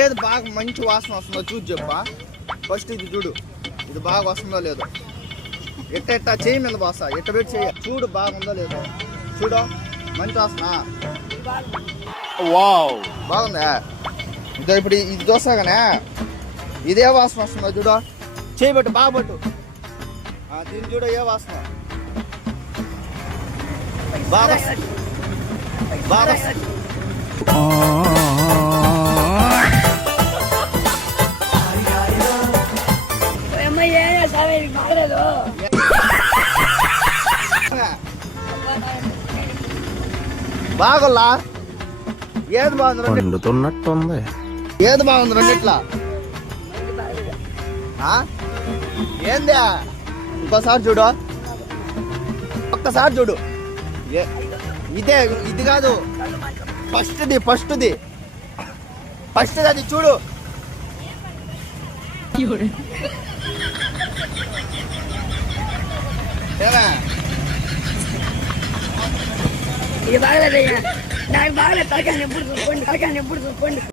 ఏది బాగా మంచి వాసన వస్తుందో చూసి చెప్పా. ఫస్ట్ ఇది చూడు, ఇది బాగా వస్తుందో లేదో. ఎట్ట చేయి మీద బాసా, ఎట్ట పెట్టి చేయ చూడు, బాగుందో లేదో చూడు. మంచి వాసన వావ్, బాగుందా? ఇదో ఇప్పుడు ఇది చూస్తాగానే ఇదే వాసన వస్తుందో చూడు. చేయబట్టు బాగా పట్టు, దీన్ని చూడు ఏ వాసన బాగా బాగా. బాగులా ఏది బాగుంది? వండుతున్నట్టుంది. ఏది బాగుంది రెండిట్లా? ఏంది? ఇంకోసారి చూడు, ఒక్కసారి చూడు. ఇదే, ఇది కాదు, ఫస్ట్ది అది చూడు. ఇది బాగలేదయ్యా, నాకు బాగలేదు. తలకాయ ఎప్పుడు చూసుకోండి.